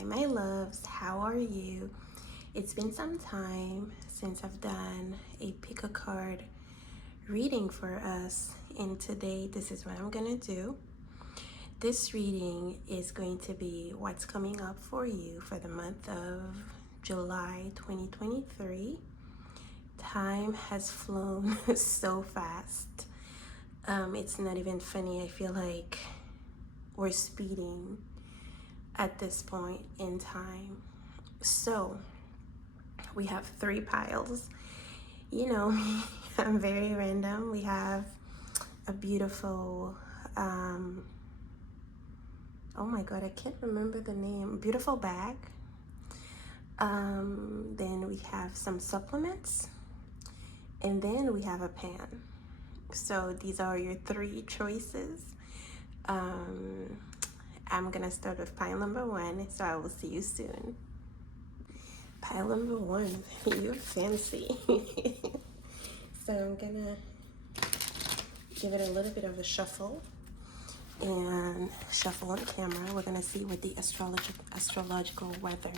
Hi, my loves. How are you? It's been some time since I've done a pick a card reading for us, and today this is what I'm gonna do. This reading is going to be what's coming up for you for the month of July 2023. Time has flown so fast. It's not even funny. I feel like we're speeding at this point in time. So we have three piles. You know me, I'm very random. We have a beautiful, oh my God, I can't remember the name, beautiful bag. Then we have some supplements, and then we have a pan. So these are your three choices. I'm gonna start with pile number one, so I will see you soon. Pile number one, you're fancy. So I'm gonna give it a little bit of a shuffle and shuffle on camera. We're gonna see what the astrological weather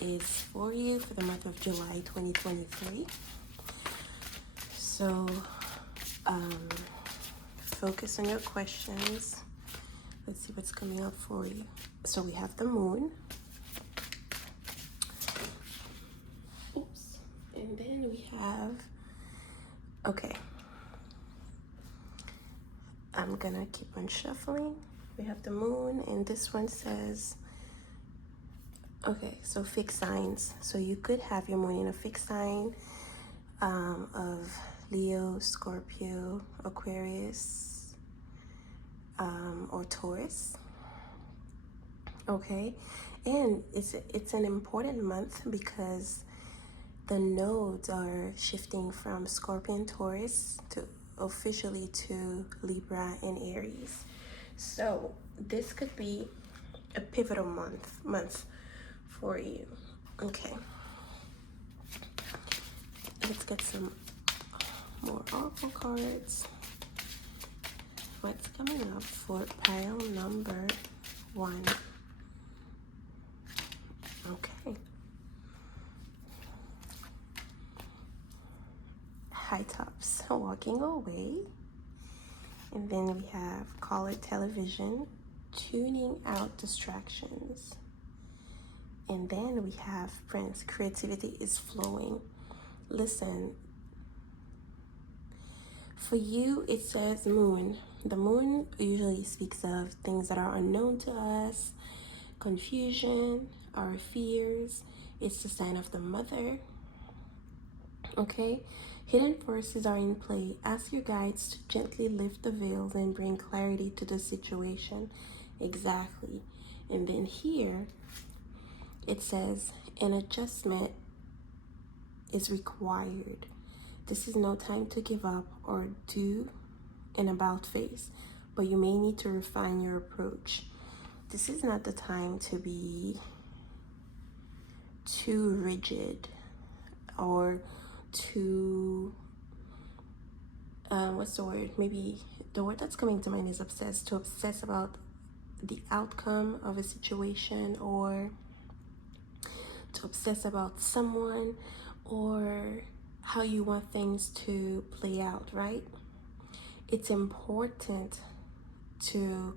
is for you for the month of July 2023. So focus on your questions. Let's see what's coming up for you. So we have the moon. Oops. And then we have, okay. I'm gonna keep on shuffling. We have the moon, and this one says, okay, so fixed signs. So you could have your moon in a fixed sign of Leo, Scorpio, Aquarius, or Taurus. Okay, and it's an important month because the nodes are shifting from Scorpion, Taurus to officially to Libra and Aries. So this could be a pivotal month for you. Okay, let's get some more oracle cards. What's coming up for pile number one? Okay. High tops, walking away. And then we have color television, tuning out distractions. And then we have Prince, creativity is flowing. Listen, for you, it says moon. The moon usually speaks of things that are unknown to us, confusion, our fears. It's the sign of the mother. Okay, hidden forces are in play. Ask your guides to gently lift the veils and bring clarity to the situation. Exactly. And then here it says an adjustment is required. This is no time to give up or do an about face, but you may need to refine your approach. This is not the time to be too rigid or too what's the word? Maybe the word that's coming to mind is obsessed. To obsess about the outcome of a situation, or to obsess about someone, or how you want things to play out, right? It's important to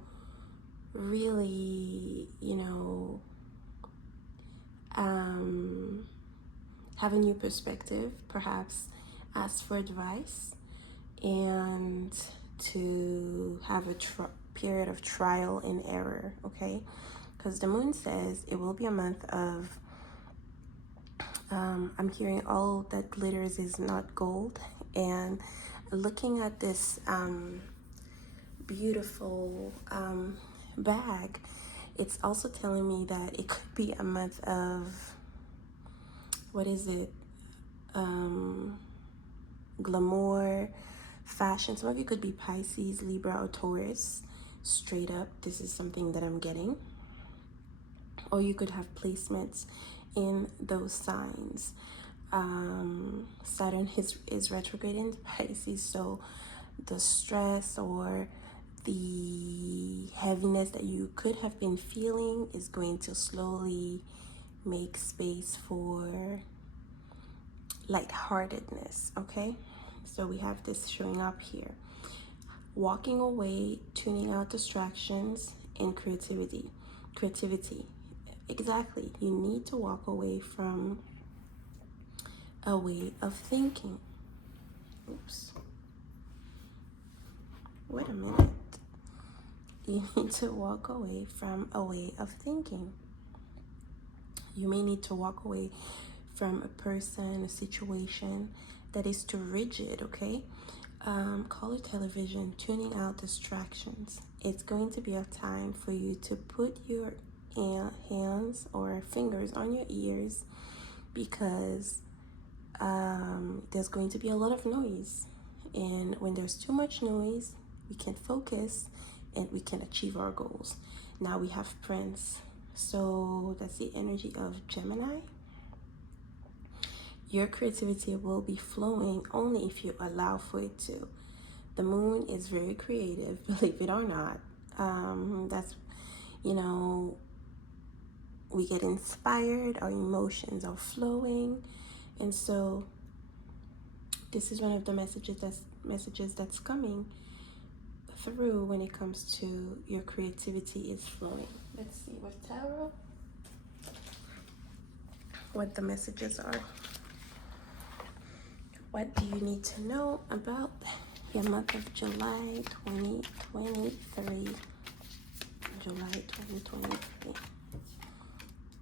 really, have a new perspective, perhaps ask for advice, and to have a period of trial and error, okay? Because the moon says it will be a month of, I'm hearing all that glitters is not gold. And looking at this beautiful bag, it's also telling me that it could be a month of, what is it, glamour, fashion. Some of you could be Pisces, Libra, or Taurus. Straight up, this is something that I'm getting. Or you could have placements in those signs. Saturn is retrograde in Pisces, so the stress or the heaviness that you could have been feeling is going to slowly make space for lightheartedness, okay? So we have this showing up here. Walking away, tuning out distractions, and creativity. Creativity. Exactly. You need to walk away from a way of thinking. Oops. Wait a minute. You need to walk away from a way of thinking. You may need to walk away from a person, a situation that is too rigid, okay? Color television, tuning out distractions. It's going to be a time for you to put your hands or fingers on your ears, because there's going to be a lot of noise. And when there's too much noise, we can focus and we can achieve our goals. Now we have Prince. So that's the energy of Gemini. Your creativity will be flowing only if you allow for it to. The moon is very creative, believe it or not. That's, you know, we get inspired, our emotions are flowing. And so this is one of the messages that's coming through when it comes to your creativity is flowing. Let's see what tarot, what the messages are. What do you need to know about your month of July 2023? July 2023.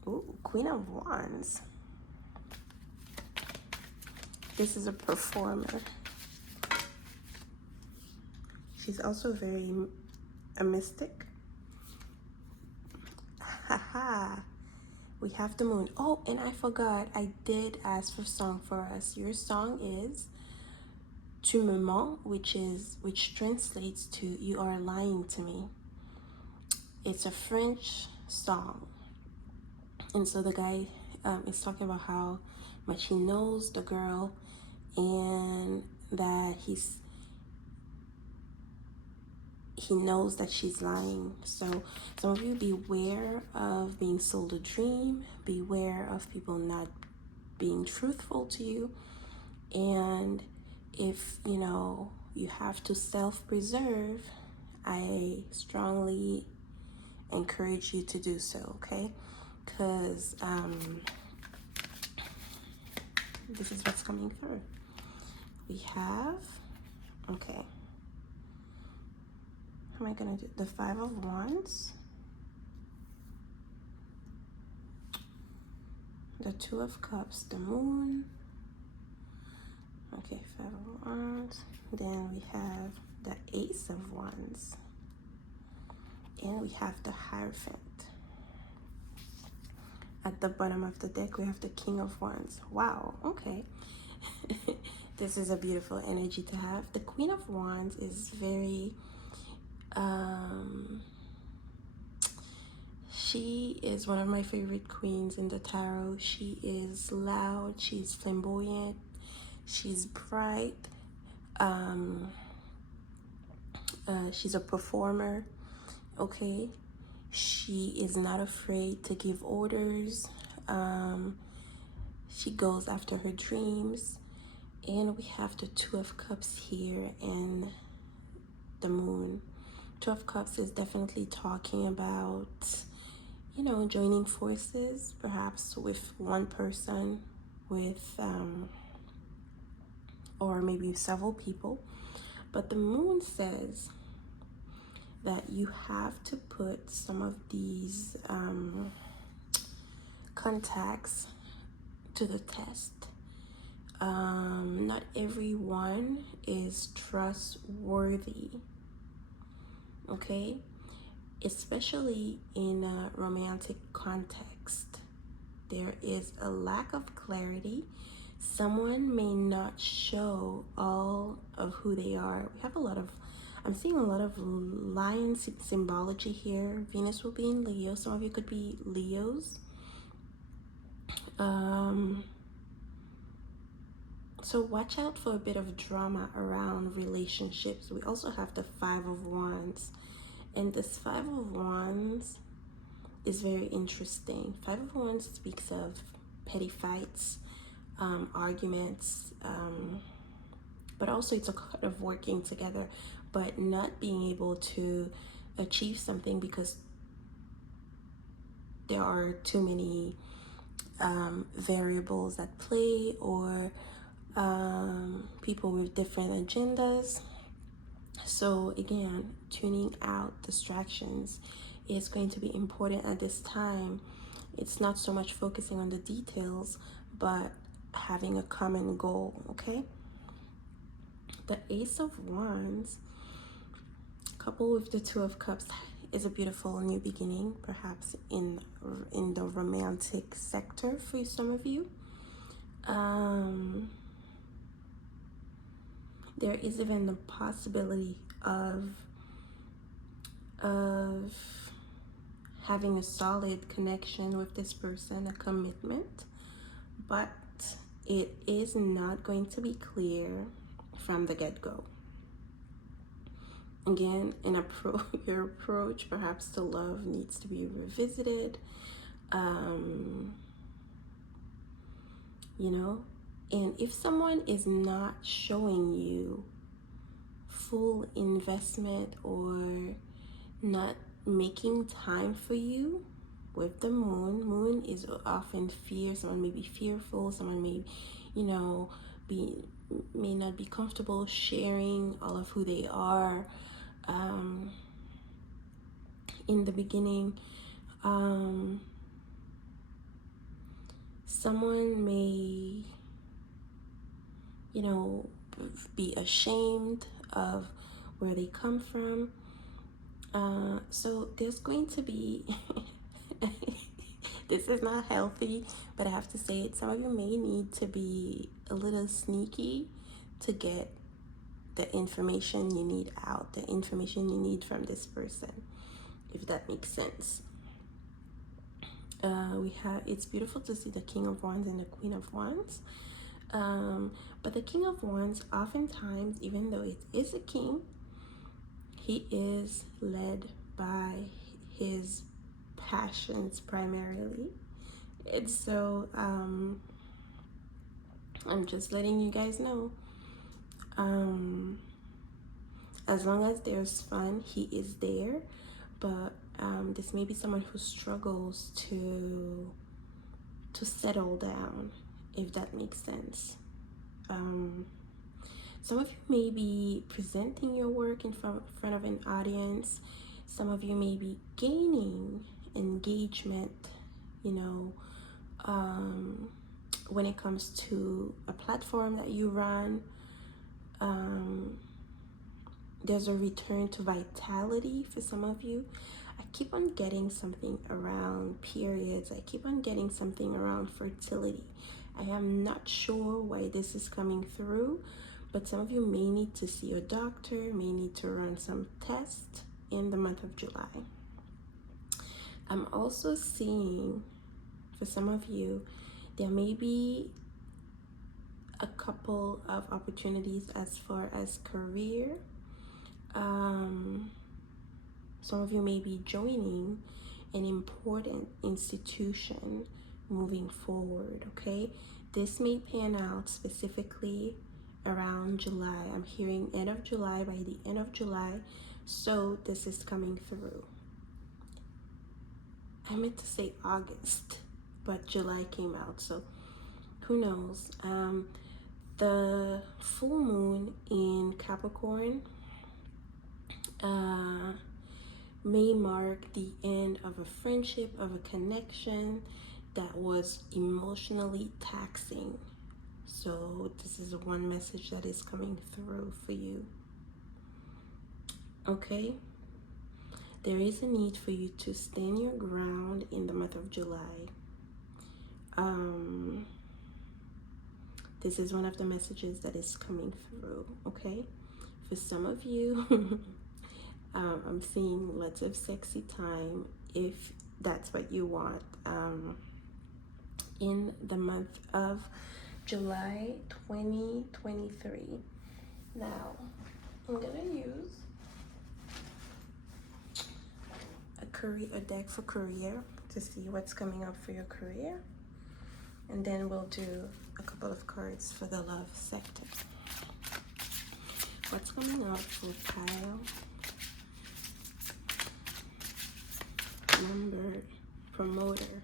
Ooh, Queen of Wands. This is a performer. She's also very a mystic. Haha. We have the moon. Oh, and I forgot. I did ask for a song for us. Your song is Tu me mens, which translates to You Are Lying to Me. It's a French song. And so the guy is talking about how much he knows the girl and that he knows that she's lying. So some of you, beware of being sold a dream, beware of people not being truthful to you. And if you have to self-preserve, I strongly encourage you to do so, okay? Because this is what's coming through. We have, okay, how am I gonna do the Five of Wands, the Two of Cups, the Moon. Okay, Five of Wands. Then we have the Ace of Wands, and we have the Hierophant. At the bottom of the deck, we have the King of Wands. Wow, okay. This is a beautiful energy to have. The Queen of Wands is very, she is one of my favorite queens in the tarot. She is loud, she's flamboyant, she's bright, she's a performer, okay? She is not afraid to give orders. She goes after her dreams. And we have the Two of Cups here and the Moon. Two of Cups is definitely talking about, joining forces, perhaps with one person, with, or maybe several people. But the Moon says that you have to put some of these contacts to the test. Not everyone is trustworthy, okay? Especially in a romantic context. There is a lack of clarity. Someone may not show all of who they are. We have I'm seeing a lot of lion symbology here. Venus will be in Leo. Some of you could be So watch out for a bit of drama around relationships. We also have the Five of Wands. And this Five of Wands is very interesting. Five of Wands speaks of petty fights, arguments, but also it's a kind of working together, but not being able to achieve something because there are too many variables at play, or people with different agendas. So again, tuning out distractions is going to be important at this time. It's not so much focusing on the details, but having a common goal, okay? The Ace of Wands, coupled with the Two of Cups, is a beautiful new beginning, perhaps in the romantic sector for some of you. There is even the possibility of having a solid connection with this person, a commitment, but it is not going to be clear from the get-go. Again, your approach perhaps to love needs to be revisited. You know, and if someone is not showing you full investment or not making time for you with the moon is often fear. Someone may be fearful, someone may, may not be comfortable sharing all of who they are in the beginning. Someone may, be ashamed of where they come from. So there's going to be, this is not healthy, but I have to say it, some of you may need to be a little sneaky to get the information you need out, the information you need from this person, if that makes sense. It's beautiful to see the King of Wands and the Queen of Wands. But the King of Wands, oftentimes, even though it is a king, he is led by his passions primarily. And so I'm just letting you guys know, as long as there's fun, he is there. But this may be someone who struggles to settle down, if that makes sense. Some of you may be presenting your work in front of an audience. Some of you may be gaining engagement, when it comes to a platform that you run. There's a return to vitality for some of you. I keep on getting something around periods. I keep on getting something around fertility. I am not sure why this is coming through, but some of you may need to see a doctor, may need to run some tests in the month of July. I'm also seeing, for some of you, there may be a couple of opportunities as far as career. Some of you may be joining an important institution moving forward, okay? This may pan out specifically around July. I'm hearing end of July, by the end of July. So this is coming through. I meant to say August, but July came out, so who knows? The full moon in Capricorn may mark the end of a friendship, of a connection that was emotionally taxing. So this is one message that is coming through for you. Okay? There is a need for you to stand your ground in the month of July. This is one of the messages that is coming through, okay? For some of you, I'm seeing lots of sexy time, if that's what you want, in the month of July 2023. Now, I'm gonna use a deck for career to see what's coming up for your career, and then we'll do a couple of cards for the love sector. What's coming up for pile number promoter?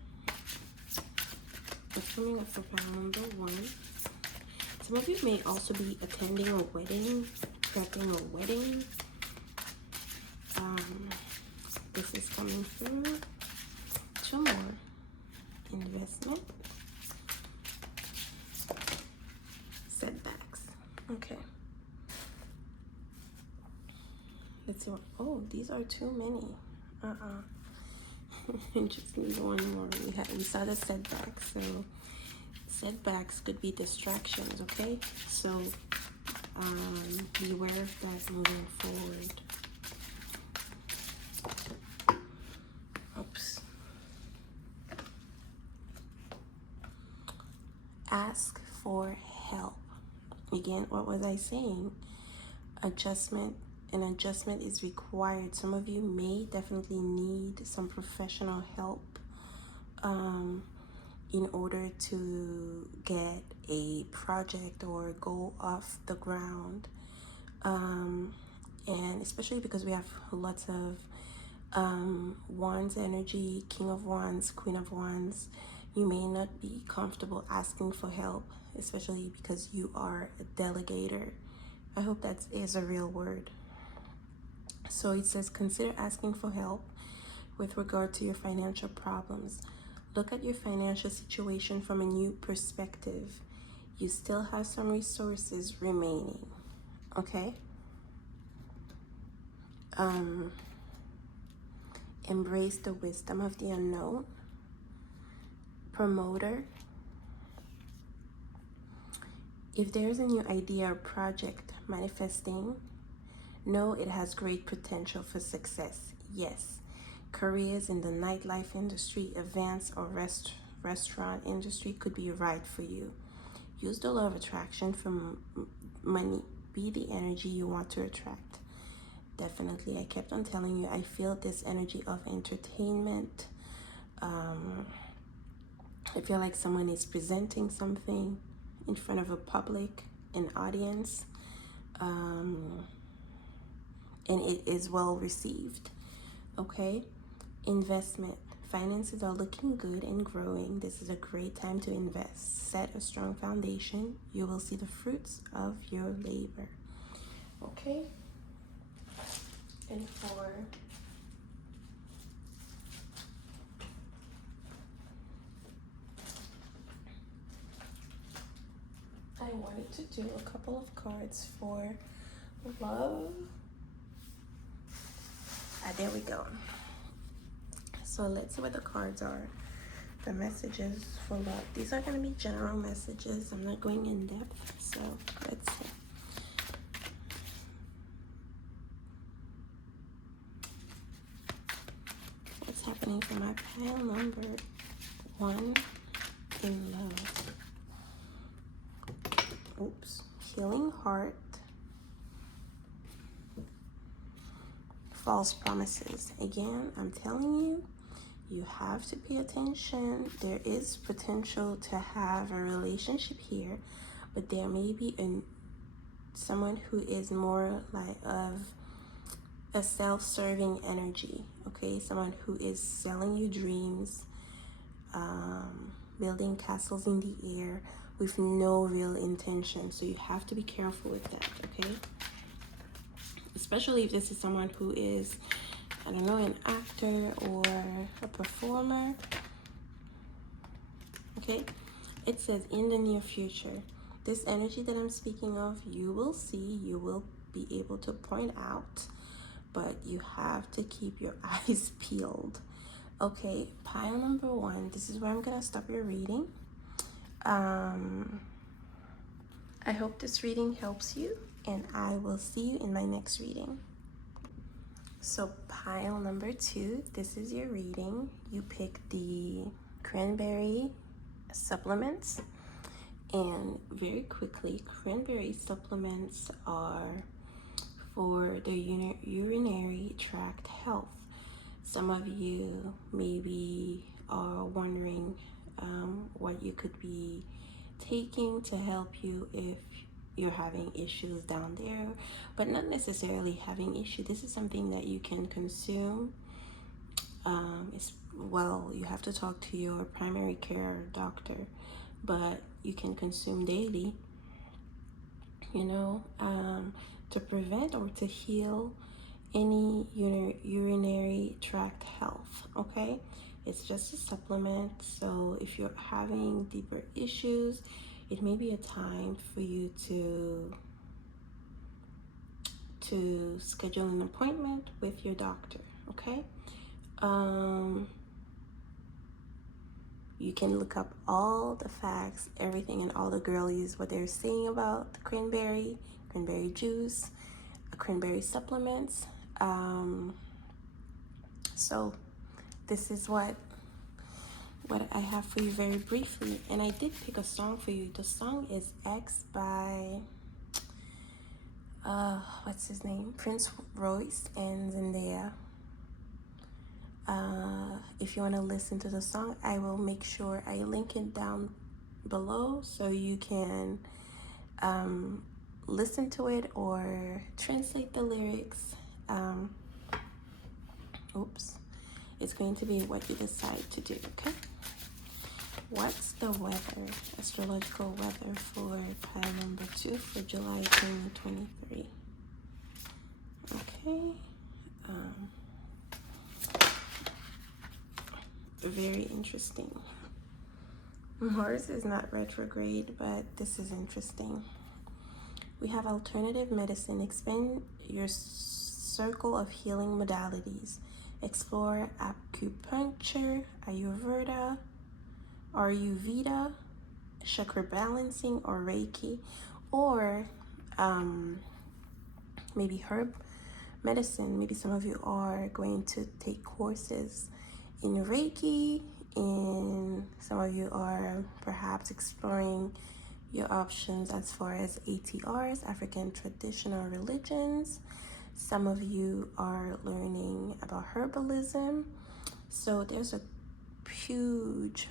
What's coming up for pile number 1? Some of you may also be attending a wedding, prepping a wedding. This is coming through. 2 more. Investment. Setbacks. Okay. Let's see what, oh, these are too many. We just need one more. We saw the setbacks, so setbacks could be distractions, okay? So beware of that moving forward. Oops. Ask for help. Again, what was I saying? Adjustment. An adjustment is required. Some of you may definitely need some professional help in order to get a project or go off the ground. And especially because we have lots of Wands energy, King of Wands, Queen of Wands, you may not be comfortable asking for help, especially because you are a delegator. I hope that is a real word. So it says, consider asking for help with regard to your financial problems. Look at your financial situation from a new perspective. You still have some resources remaining, okay? Embrace the wisdom of the unknown. Promoter. If there's a new idea or project manifesting, know it has great potential for success. Yes, careers in the nightlife industry, events, or restaurant industry could be right for you. Use the law of attraction for money. Be the energy you want to attract. Definitely, I kept on telling you, I feel this energy of entertainment. I feel like someone is presenting something in front of a public, an audience, and it is well received. Okay, investment. Finances are looking good and growing. This is a great time to invest. Set a strong foundation. You will see the fruits of your labor. Okay, and for I wanted to do a couple of cards for love. There we go. So let's see what the cards are. The messages for love. These are going to be general messages. I'm not going in depth. So let's see. What's happening for my pile number 1 in love? Oops. Healing heart. False promises. Again, I'm telling you, you have to pay attention. There is potential to have a relationship here, but there may be someone who is more like of a self-serving energy, okay? Someone who is selling you dreams, building castles in the air with no real intention. So you have to be careful with that, okay? Especially if this is someone who is, I don't know, an actor or a performer. Okay, it says in the near future, this energy that I'm speaking of, you will see, you will be able to point out, but you have to keep your eyes peeled. Okay, pile number 1, this is where I'm gonna stop your reading. I hope this reading helps you, and I will see you in my next reading. So pile number 2, this is your reading. You pick the cranberry supplements, And very quickly, cranberry supplements are for the urinary tract health. Some of you maybe are wondering what you could be taking to help you if you're having issues down there, but not necessarily having issue. This is something that you can consume. Well, you have to talk to your primary care doctor, but you can consume daily, to prevent or to heal any urinary tract health. Okay, it's just a supplement. So if you're having deeper issues, it may be a time for you to schedule an appointment with your doctor. Okay. You can look up all the facts, everything, and all the girlies, what they're saying about the cranberry juice, cranberry supplements. So this is what I have for you very briefly. And I did pick a song for you. The song is X by what's his name? Prince Royce and Zendaya. If you want to listen to the song, I will make sure I link it down below so you can listen to it or translate the lyrics. It's going to be what you decide to do. Okay, what's the weather, astrological weather for pile number 2 for July 2023? Okay. Very interesting. Mars is not retrograde, but this is interesting. We have alternative medicine. Expand your circle of healing modalities. Explore acupuncture, Ayurveda, chakra balancing, or Reiki, or maybe herb medicine. Maybe some of you are going to take courses in Reiki, and some of you are perhaps exploring your options as far as ATRs, African traditional religions. Some of you are learning about herbalism. So there's a huge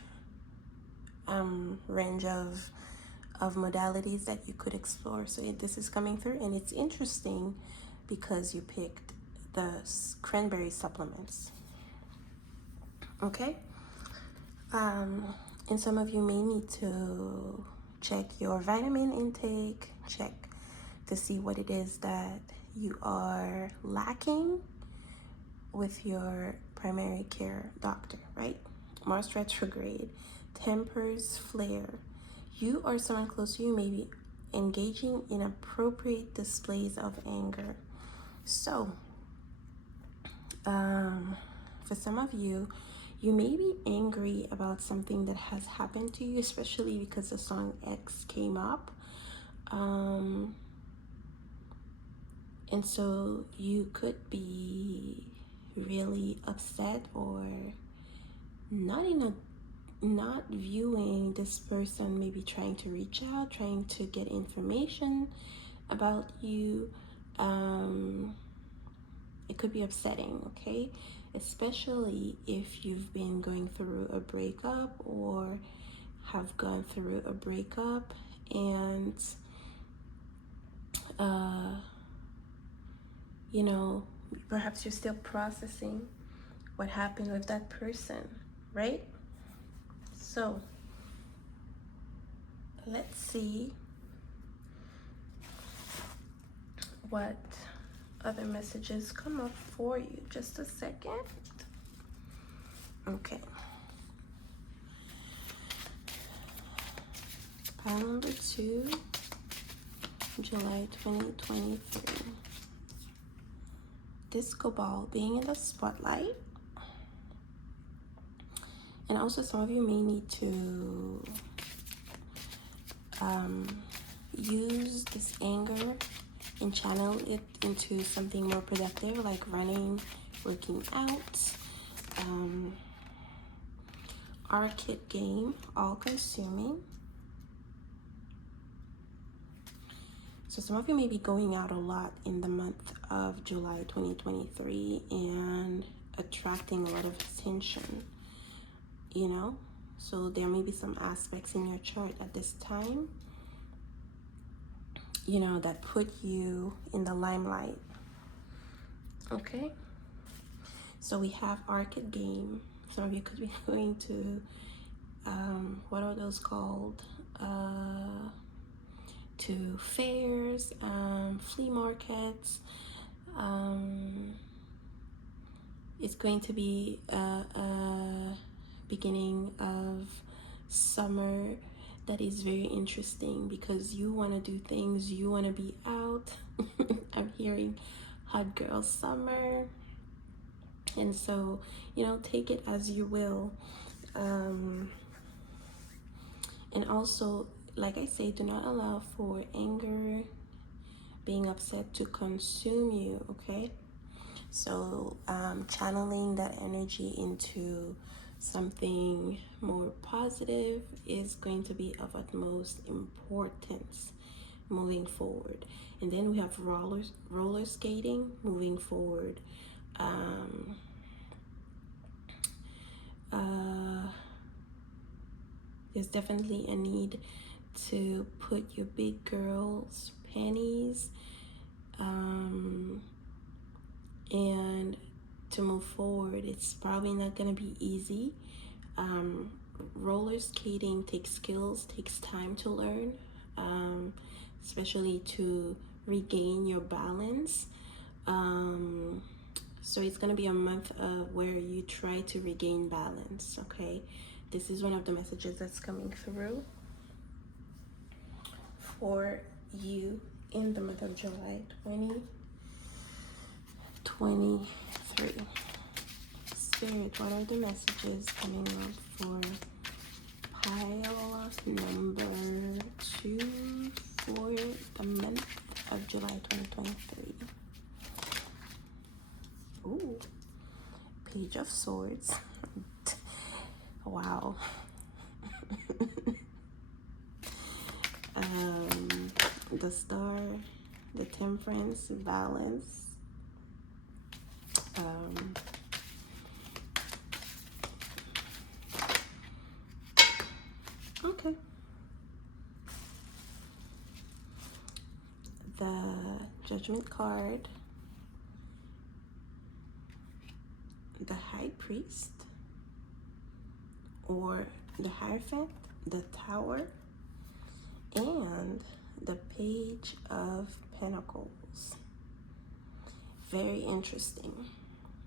range of modalities that you could explore. So this is coming through, and it's interesting because you picked the cranberry supplements. Okay, and some of you may need to check your vitamin intake, check to see what it is that you are lacking with your primary care doctor, right? Mars retrograde, tempers flare. You or someone close to you may be engaging in appropriate displays of anger. So, for some of you, you may be angry about something that has happened to you, especially because the song X came up. And so you could be really upset or not viewing this person, maybe trying to reach out, trying to get information about you. It could be upsetting, okay? Especially if you've been going through a breakup or have gone through a breakup, and perhaps you're still processing what happened with that person, right? So let's see what other messages come up for you. Just a second. Okay. Pile number 2, July 2023. Disco ball, being in the spotlight. And also some of you may need to use this anger and channel it into something more productive, like running, working out, arcade game, all consuming. So some of you may be going out a lot in the month of July 2023 and attracting a lot of attention, you know? So there may be some aspects in your chart at this time, you know, that put you in the limelight. Okay? So we have arcade game. Some of you could be going to, what are those called? To fairs, flea markets. It's going to be a beginning of summer that is very interesting because you want to do things, you want to be out. I'm hearing hot girl summer, and so, you know, take it as you will. And also, like I say, do not allow for anger, being upset to consume you, okay? So channeling that energy into something more positive is going to be of utmost importance moving forward. And then we have roller skating moving forward. There's definitely a need to put your big girl's panties and to move forward. It's probably not going to be easy. Roller skating takes skills, takes time to learn, especially to regain your balance. So it's going to be a month where you try to regain balance, okay? This is one of the messages that's coming through for you in the month of July 2023. Spirit, what are the messages coming up for pile number 2 for the month of July 2023? Ooh, Page of Swords. Wow. The Star, the Temperance, Balance. Okay. The Judgment card, the High Priest, or the Hierophant, the Tower, and the Page of Pentacles. Very interesting.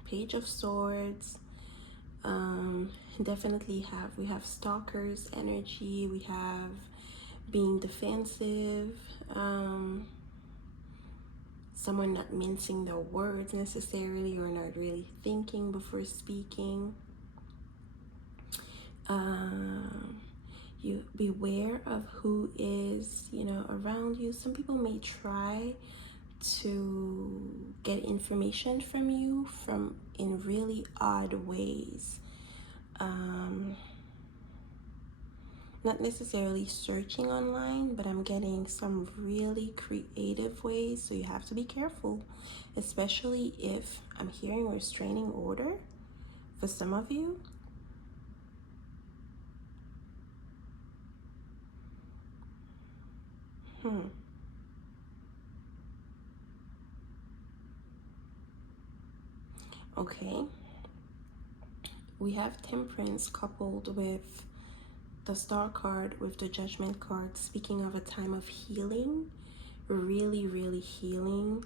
Page of Swords. Definitely we have stalkers energy, we have being defensive, someone not mincing their words necessarily or not really thinking before speaking. You beware of who is, you know, around you. Some people may try to get information from you in really odd ways. Not necessarily searching online, but I'm getting some really creative ways, so you have to be careful, especially if I'm hearing restraining order for some of you. Okay, we have Temperance coupled with the Star card, with the Judgment card, speaking of a time of healing, really healing.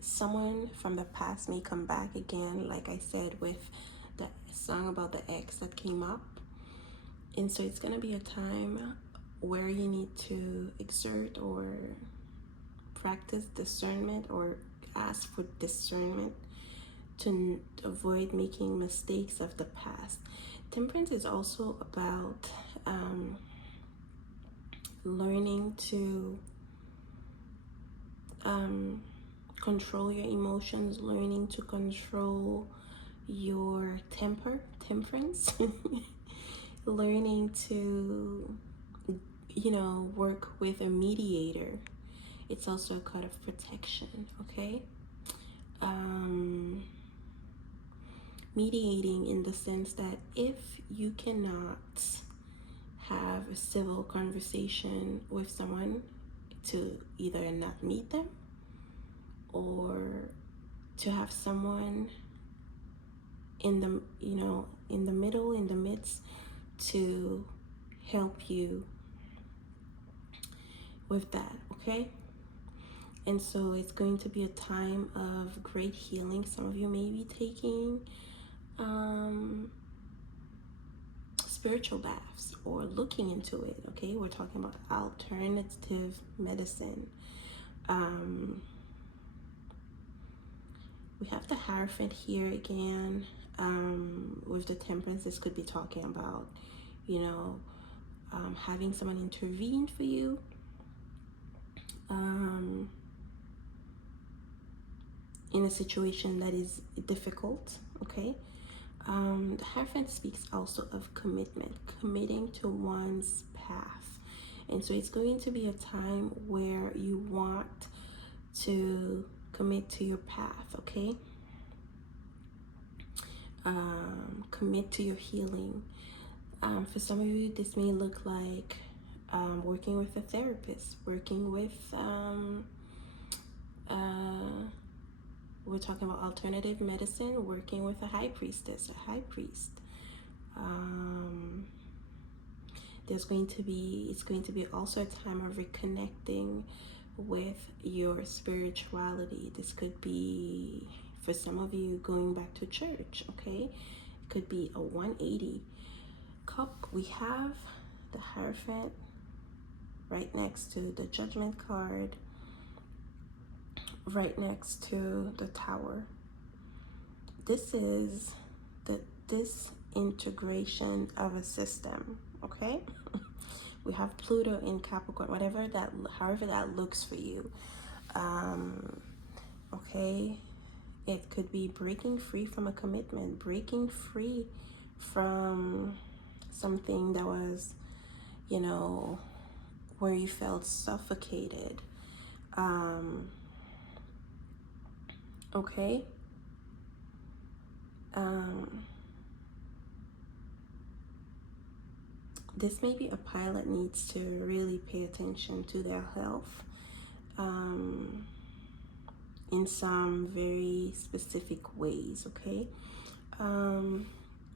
Someone from the past may come back again, like I said, with the song about the ex that came up. And so it's going to be a time where you need to exert or practice discernment or ask for discernment to avoid making mistakes of the past. Temperance is also about learning to control your emotions, learning to control your temperance, learning to work with a mediator. It's also a card of protection, okay? Mediating in the sense that if you cannot have a civil conversation with someone, to either not meet them or to have someone in the in the middle, in the midst, to help you with that, okay? And so it's going to be a time of great healing. Some of you may be taking spiritual baths or looking into it, okay? We're talking about alternative medicine. We have the Hierophant here again. With the Temperance, this could be talking about, having someone intervene for you. In a situation that is difficult, okay? The Hierophant speaks also of commitment, committing to one's path. And so it's going to be a time where you want to commit to your path, okay? Commit to your healing. For some of you, this may look like working with a therapist, working with we're talking about alternative medicine, working with a high priestess, a high priest. It's going to be also a time of reconnecting with your spirituality. This could be, for some of you, going back to church, okay? It could be a 180. Cup, we have the Hierophant right next to the Judgment card, right next to the Tower. This is the disintegration of a system, okay? We have Pluto in Capricorn, however that looks for you. Okay, it could be breaking free from a commitment, breaking free from something that was, where you felt suffocated. Okay. This may be a pilot needs to really pay attention to their health in some very specific ways, okay?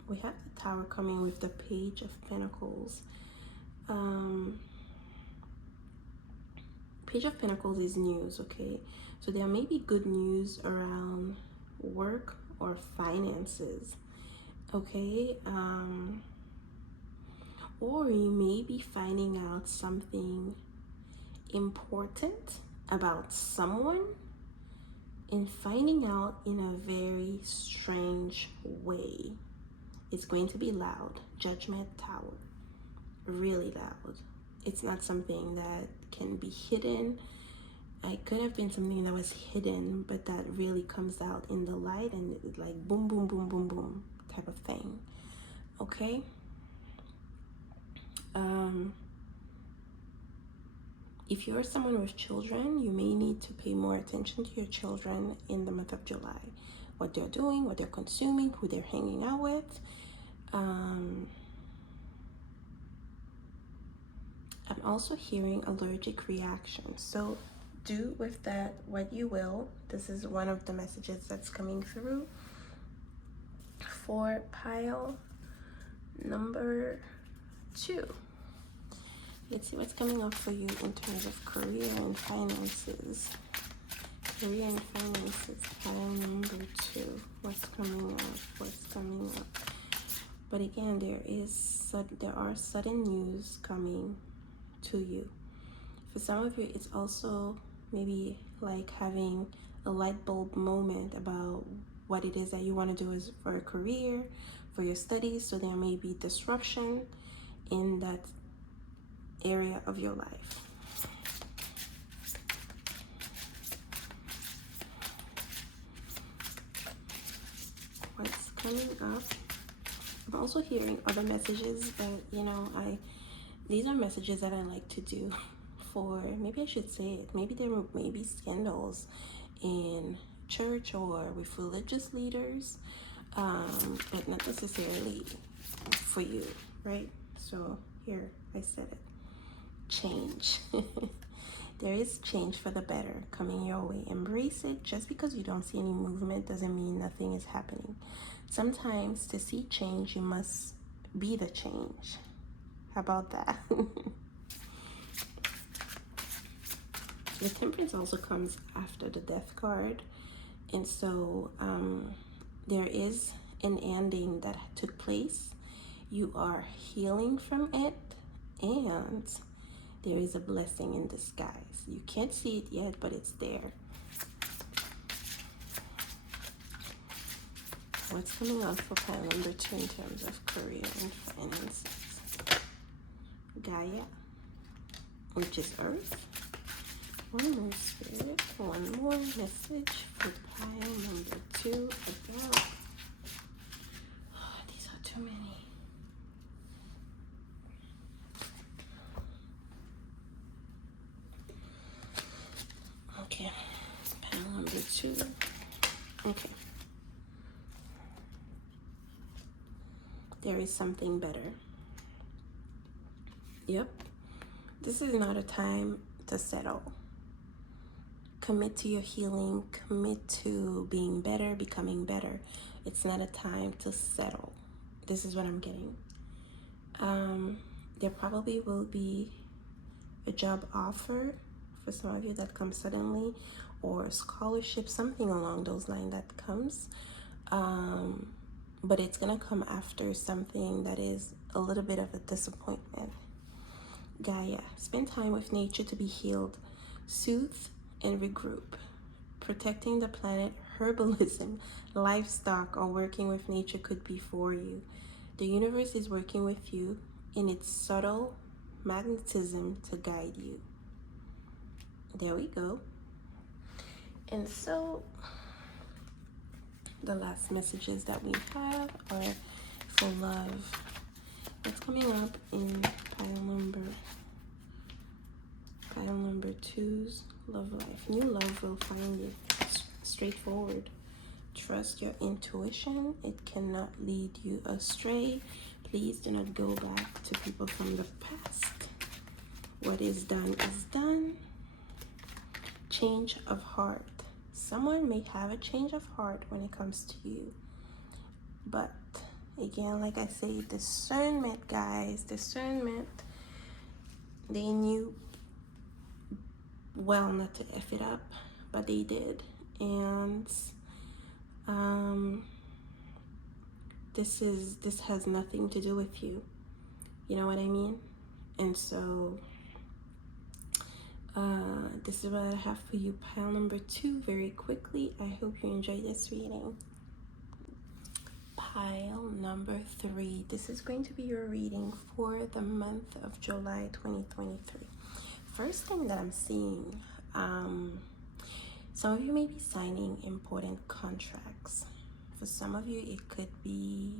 We have the Tower coming with the Page of Pentacles. Page of Pentacles is news, okay? So there may be good news around work or finances, okay? Or you may be finding out something important about someone and finding out in a very strange way. It's going to be loud. Judgment, Tower. Really loud. It's not something that can be hidden. It could have been something that was hidden, but that really comes out in the light, and it's like boom, boom, boom, boom, boom type of thing. Okay? If you're someone with children, you may need to pay more attention to your children in the month of July. What they're doing, what they're consuming, who they're hanging out with. I'm also hearing allergic reactions. So do with that what you will. This is one of the messages that's coming through for pile number 2. Let's see what's coming up for you in terms of career and finances. Career and finances, pile number 2. What's coming up? What's coming up? But again, there are sudden news coming to you. For some of you, it's also maybe like having a light bulb moment about what it is that you want to do is for a career, for your studies. So there may be disruption in that area of your life. What's coming up? I'm also hearing other messages, but These are messages that I like to do for, maybe I should say it, maybe there may be scandals in church or with religious leaders, but not necessarily for you, right? So here, I said it. Change. There is change for the better coming your way. Embrace it. Just because you don't see any movement doesn't mean nothing is happening. Sometimes to see change, you must be the change. How about that? The Temperance also comes after the Death card. And so there is an ending that took place. You are healing from it, and there is a blessing in disguise. You can't see it yet, but it's there. What's coming up for pile number 2 in terms of career and finances? Gaia, which is Earth. One more spirit, one more message for pile number 2 about. Oh, these are too many. Okay, pile number 2. Okay. There is something better. Yep. This is not a time to settle. Commit to your healing. Commit to being better, becoming better. It's not a time to settle. This is what I'm getting. There probably will be a job offer for some of you that comes suddenly, or scholarship, something along those lines that comes. But it's gonna come after something that is a little bit of a disappointment. Gaia, spend time with nature to be healed, soothe and regroup. Protecting the planet, herbalism, livestock, or working with nature could be for you. The universe is working with you in its subtle magnetism to guide you. There we go. And so the last messages that we have are for love. What's coming up in pile number 2's love life? New love will find you. Straightforward. Trust your intuition. It cannot lead you astray. Please do not go back to people from the past. What is done is done. Change of heart. Someone may have a change of heart when it comes to you. But again, like I say, discernment, guys. Discernment. They knew well not to F it up, but they did. And this has nothing to do with you. You know what I mean? And so this is what I have for you, pile number 2, very quickly. I hope you enjoy this reading. Pile number 3. This is going to be your reading for the month of July 2023. First thing that I'm seeing, some of you may be signing important contracts. For some of you, it could be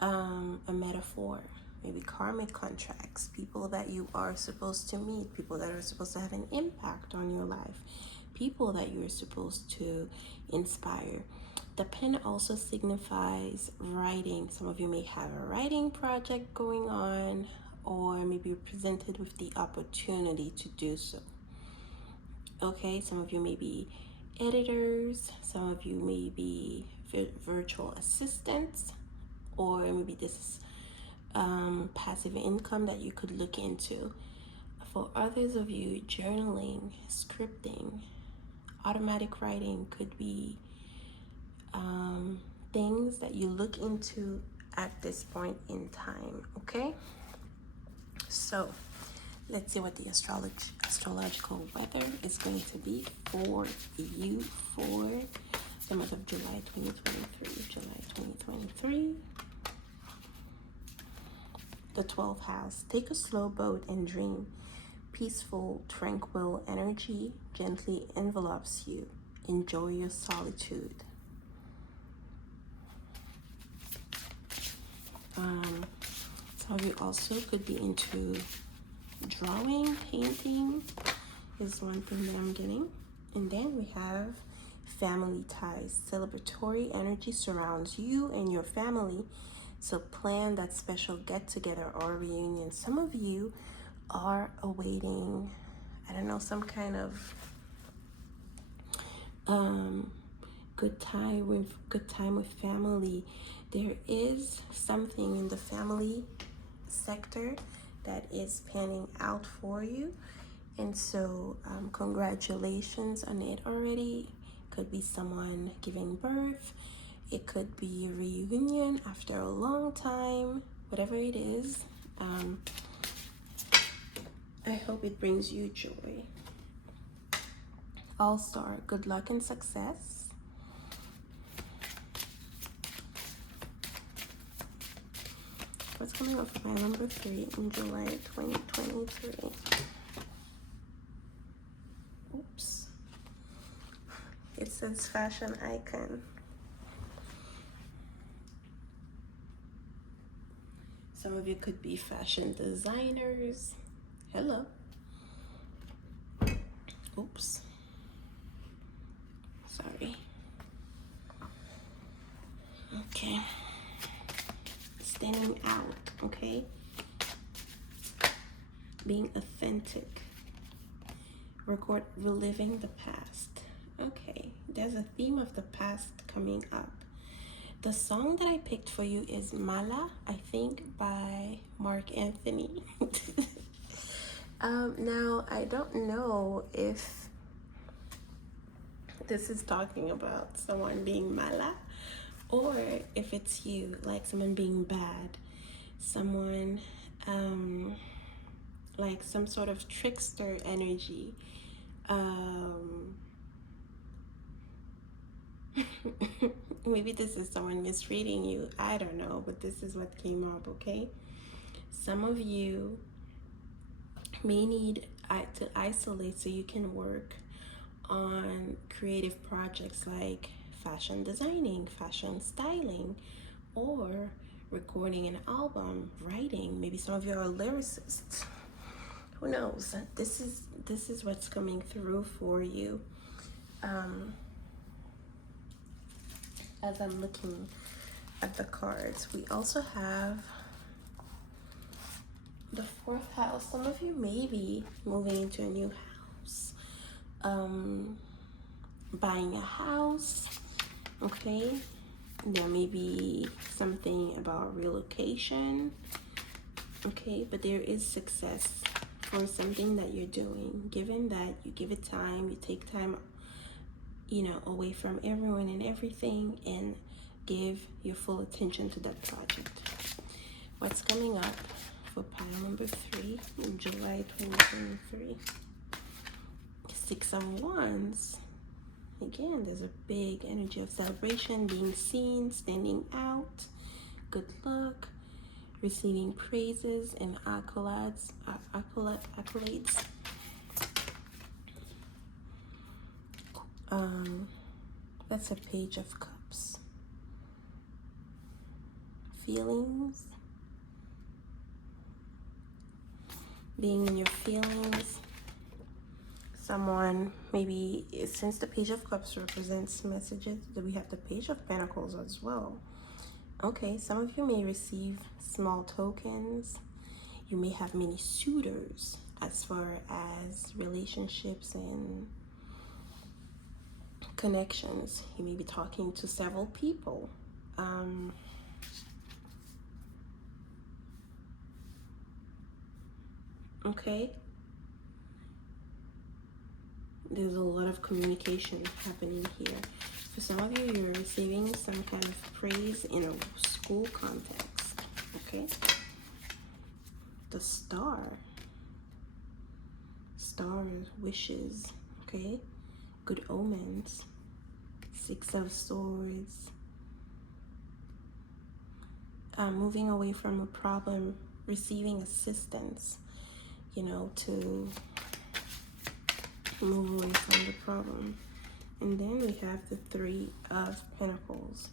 a metaphor. Maybe karmic contracts, people that you are supposed to meet, people that are supposed to have an impact on your life, people that you're supposed to inspire. The pen also signifies writing. Some of you may have a writing project going on, or maybe you're presented with the opportunity to do so. Okay, some of you may be editors, some of you may be virtual assistants, or maybe this is passive income that you could look into. For others of you, journaling, scripting, automatic writing could be things that you look into at this point in time. Okay, so let's see what the astrological weather is going to be for you for the month of July 2023. July 2023. The 12th house. Take a slow boat and dream. Peaceful, tranquil energy gently envelops you. Enjoy your solitude. Some of you also could be into drawing, painting is one thing that I'm getting. And then we have family ties. Celebratory energy surrounds you and your family. So plan that special get-together or reunion. Some of you are awaiting, I don't know, some kind of good time with family. There is something in the family sector that is panning out for you, and so congratulations on it already. Could be someone giving birth, it could be a reunion after a long time. Whatever it is, I hope it brings you joy. All-star, good luck and success. What's coming up for my number 3 in July 2023? Oops. It says fashion icon. Some of you could be fashion designers. Hello. Oops. Sorry. Okay. Standing out, okay? Being authentic. Reliving the past. Okay, there's a theme of the past coming up. The song that I picked for you is Mala, I think, by Mark Anthony. Now, I don't know if this is talking about someone being mala, or if it's you, like someone being bad, someone like some sort of trickster energy. Maybe this is someone misreading you, I don't know, but this is what came up, okay? Some of you may need to isolate so you can work on creative projects like fashion designing, fashion styling, or recording an album, writing. Maybe some of you are lyricists. Who knows? This is what's coming through for you. As I'm looking at the cards, we also have the 4th house. Some of you may be moving into a new house, buying a house, okay? There may be something about relocation, okay? But there is success for something that you're doing, given that you give it time, you take time, you know, away from everyone and everything, and give your full attention to that project. What's coming up for pile number 3 in July 2023? 6 of Wands. Again, there's a big energy of celebration, being seen, standing out, good luck, receiving praises and accolades. That's a Page of Cups. Feelings, being in your feelings. Someone, maybe, since the Page of Cups represents messages, that we have the Page of Pentacles as well. Okay, some of you may receive small tokens. You may have many suitors as far as relationships and connections. You may be talking to several people. Okay. There's a lot of communication happening here. For some of you, you're receiving some kind of praise in a school context. Okay. The Star. Stars, wishes. Okay. Good omens. 6 of Swords. Moving away from a problem, receiving assistance, you know, to move away from the problem. And then we have the 3 of Pentacles,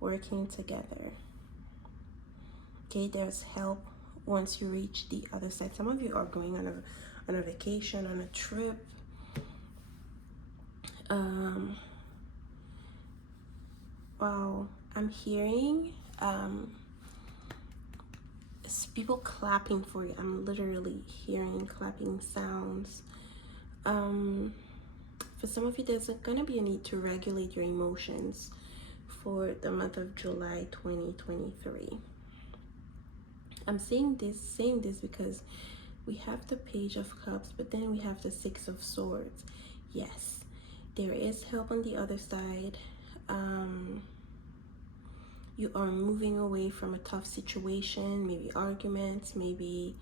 working together. Okay, there's help once you reach the other side. Some of you are going on a vacation, on a trip. Wow, I'm hearing people clapping for you. I'm literally hearing clapping sounds. For some of you, there's gonna be a need to regulate your emotions for the month of July 2023. I'm saying this because we have the Page of Cups, but then we have the Six of Swords. Yes, there is help on the other side. You are moving away from a tough situation, maybe arguments, maybe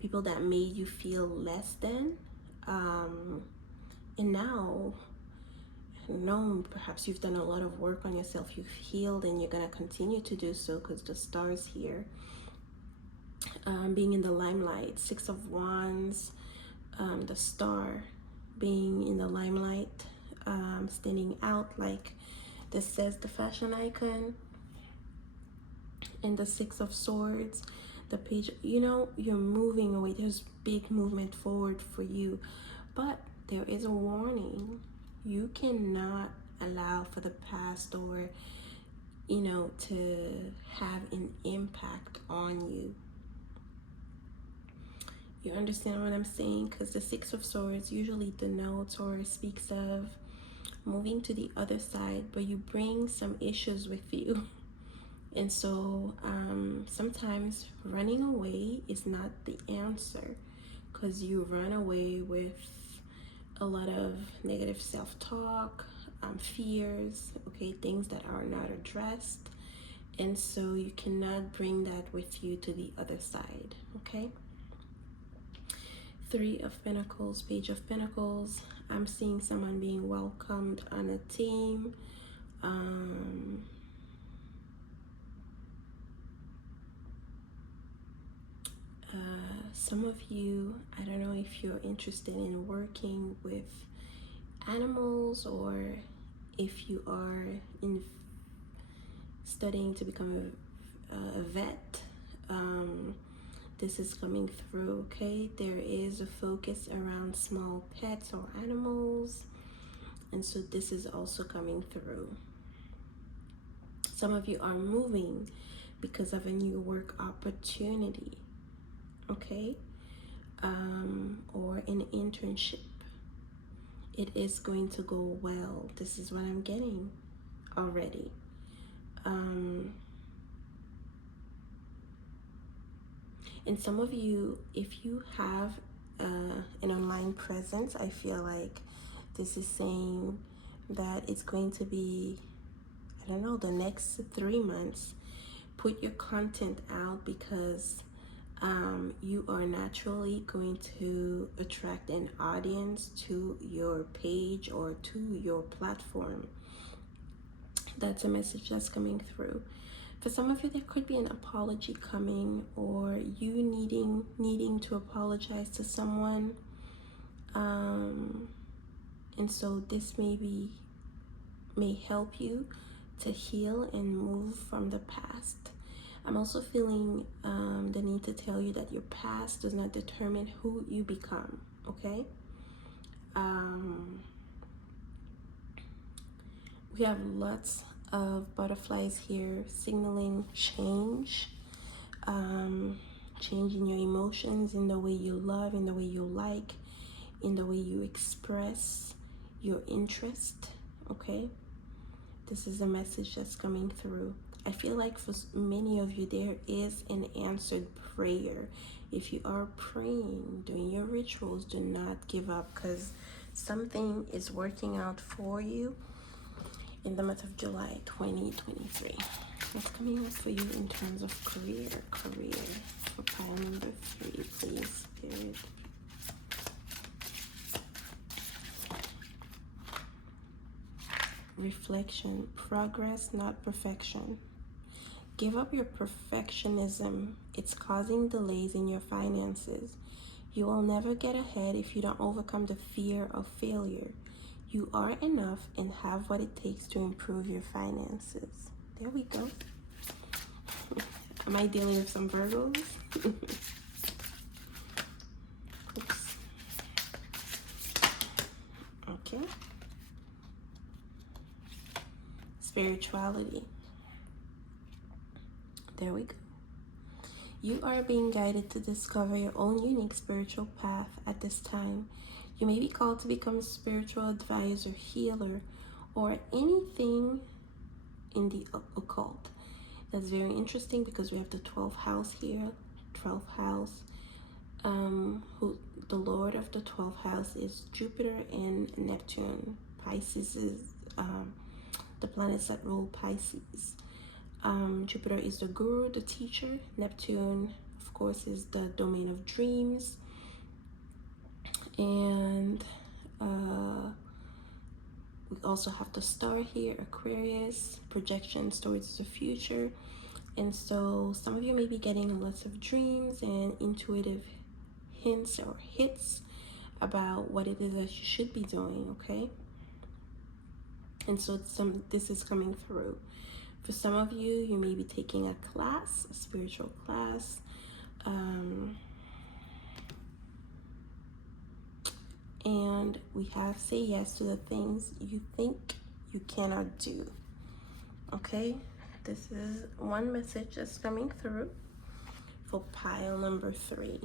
people that made you feel less than. And now, perhaps you've done a lot of work on yourself, you've healed, and you're going to continue to do so because the stars here. Being in the limelight, Six of Wands, the star being in the limelight, standing out like this says the fashion icon, and the Six of Swords, the Page. You're moving away. There's big movement forward for you, but there is a warning. You cannot allow for the past or to have an impact on you. You understand what I'm saying? Because the Six of Swords usually denotes or speaks of moving to the other side, but you bring some issues with you. And so sometimes running away is not the answer, because you run away with a lot of negative self-talk, fears, okay, things that are not addressed. And so you cannot bring that with you to the other side, okay? Three of Pentacles, Page of Pentacles. I'm seeing someone being welcomed on a team. Some of you, I don't know if you're interested in working with animals, or if you are studying to become a vet. This is coming through, okay? There is a focus around small pets or animals, and so this is also coming through. Some of you are moving because of a new work opportunity, okay? Or an internship. It is going to go well. This is what I'm getting already. And some of you, if you have an online presence, I feel like this is saying that it's going to be, I don't know, the next 3 months. Put your content out, because you are naturally going to attract an audience to your page or to your platform. That's a message that's coming through. For some of you, there could be an apology coming, or you needing to apologize to someone. And so this may help you to heal and move from the past. I'm also feeling the need to tell you that your past does not determine who you become, okay? We have lots of butterflies here signaling change, change in your emotions, in the way you love, in the way you like, in the way you express your interest, okay? This is a message that's coming through. I feel like for many of you, there is an answered prayer. If you are praying, doing your rituals, do not give up, because something is working out for you in the month of July 2023. What's coming up for you in terms of career? For pile number 3, please, Spirit. Reflection, progress, not perfection. Give up your perfectionism. It's causing delays in your finances. You will never get ahead if you don't overcome the fear of failure. You are enough and have what it takes to improve your finances. There we go. Am I dealing with some Virgos? Oops. Okay. Spirituality. There we go. You are being guided to discover your own unique spiritual path at this time. You may be called to become a spiritual advisor, healer, or anything in the occult. That's very interesting because we have the 12th house here. 12th house. Who the Lord of the 12th house is Jupiter and Neptune. Pisces is the planets that rule Pisces. Jupiter is the guru, the teacher. Neptune, of course, is the domain of dreams. And we also have the star here, Aquarius, projections towards the future. And so some of you may be getting lots of dreams and intuitive hints or hits about what it is that you should be doing, okay? And so this is coming through. For some of you, you may be taking a class, a spiritual class. And we have say yes to the things you think you cannot do. Okay? This is one message that's coming through for pile number 3.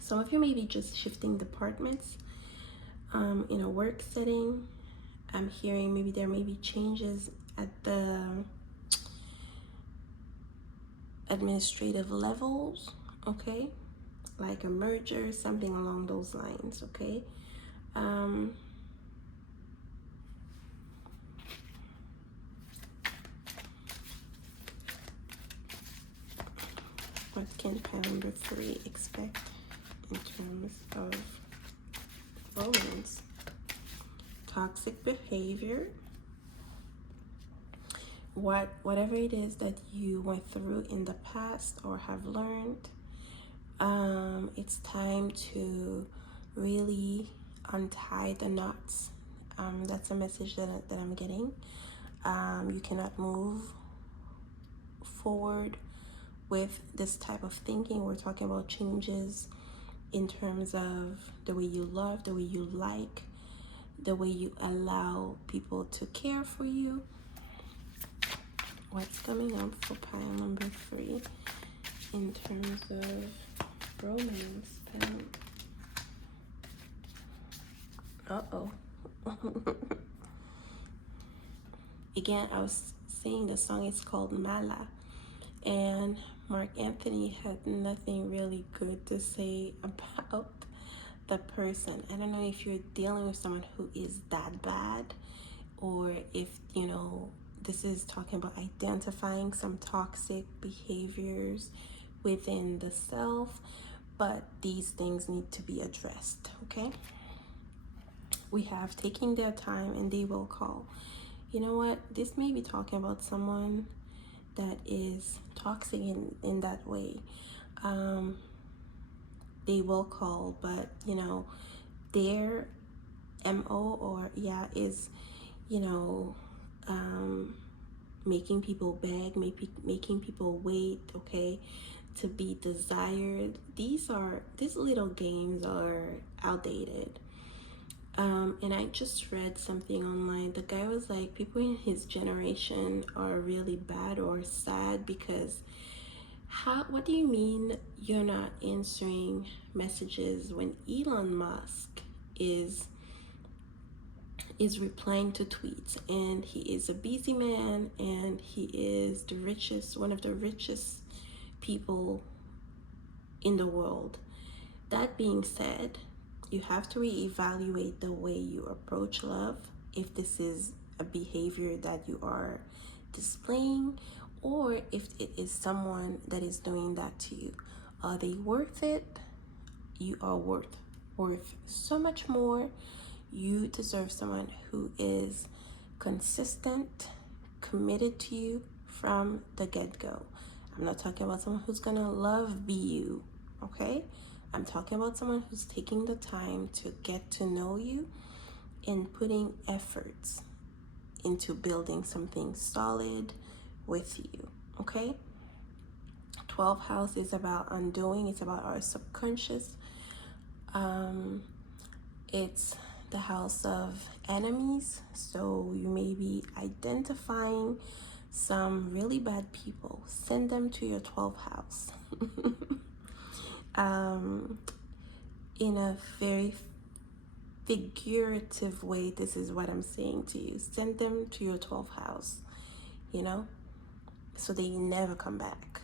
Some of you may be just shifting departments in a work setting. I'm hearing maybe there may be changes at the administrative levels, okay? Like a merger, something along those lines, okay? What can pile number 3 expect in terms of romance? Toxic behavior. Whatever it is that you went through in the past or have learned, it's time to really untie the knots. That's a message that I'm getting. You cannot move forward with this type of thinking. We're talking about changes in terms of the way you love, the way you like, the way you allow people to care for you. What's coming up for pile number 3 in terms of romance? Uh-oh. Again, I was saying the song is called Mala, and Mark Anthony had nothing really good to say about the person. I don't know if you're dealing with someone who is that bad, or if, you know, this is talking about identifying some toxic behaviors within the self, but these things need to be addressed, okay? We have taking their time and they will call. You know what? This may be talking about someone that is toxic in that way. They will call, but, you know, their MO or, is, you know, making people beg, making people wait, okay, to be desired. These little games are outdated. And I just read something online. The guy was like, people in his generation are really bad or sad because what do you mean you're not answering messages when Elon Musk is replying to tweets, and he is a busy man, and he is one of the richest people in the world. That being said, you have to reevaluate the way you approach love, if this is a behavior that you are displaying, or if it is someone that is doing that to you. Are they worth it? You are worth so much more. You deserve someone who is consistent, committed to you from the get-go. I'm not talking about someone who's gonna love you, okay? I'm talking about someone who's taking the time to get to know you and putting efforts into building something solid with you, okay? 12th house is about undoing. It's about our subconscious. It's the house of enemies. So you may be identifying some really bad people. Send them to your 12th house. In a very figurative way, this is what I'm saying to you. Send them to your 12th house, you know, so they never come back.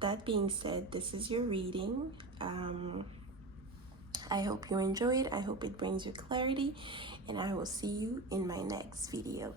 That being said, this is your reading. I hope you enjoyed. I hope it brings you clarity, and I will see you in my next video.